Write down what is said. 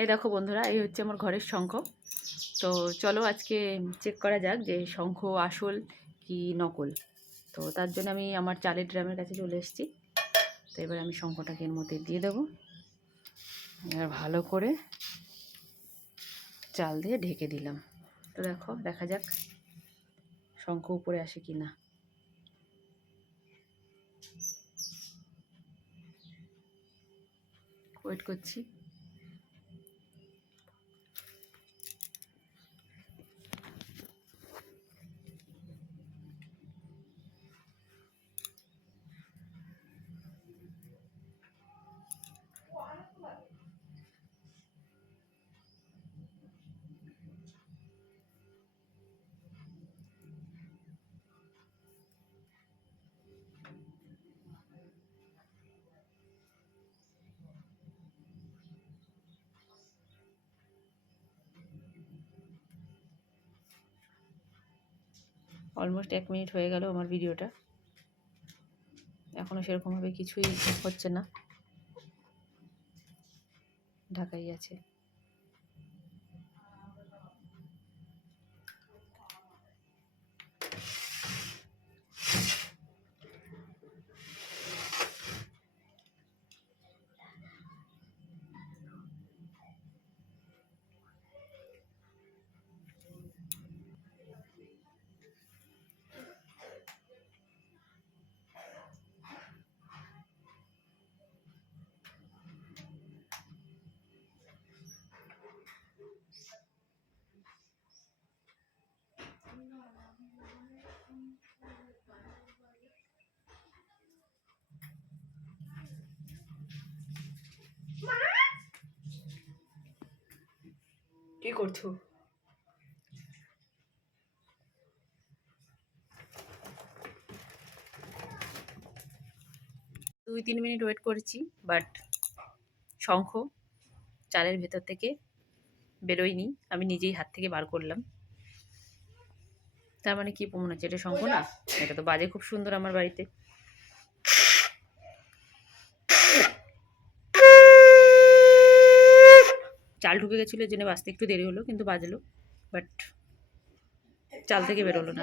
এই দেখো বন্ধুরা, এই হচ্ছে আমার ঘরের শঙ্খ। তো চলো আজকে চেক করা যাক যে শঙ্খ আসল কি নকল। তো তার জন্য আমি আমার চালের ড্রামের কাছে চলে এসেছি। তো এবার আমি শঙ্খটাকে এর মধ্যে দিয়ে দেবো। এবার ভালো করে চাল দিয়ে ঢেকে দিলাম। তো দেখো, দেখা যাক শঙ্খ উপরে আসে কি না। ওয়েট করছি। অলমোস্ট 1 মিনিট হয়ে গেল আমার ভিডিওটা, এখনও সেরকমভাবে কিছুই হচ্ছে না, ঢাকাই আছে। কি করছো? 2-3 মিনিট ওয়েট করেছি, বাট শঙ্খ চালের ভেতর থেকে বেরোয়নি। আমি নিজেই হাত থেকে বার করলাম। তার মানে কি প্রমাণ হচ্ছে এটা শঙ্খ না? এটা তো বাজে খুব সুন্দর আমার বাড়িতে। চাল ঢুকে গেছিলো, জন্য বাজতে একটু দেরি হলো, কিন্তু বাজলো, বাট চাল থেকে বেরোলো না।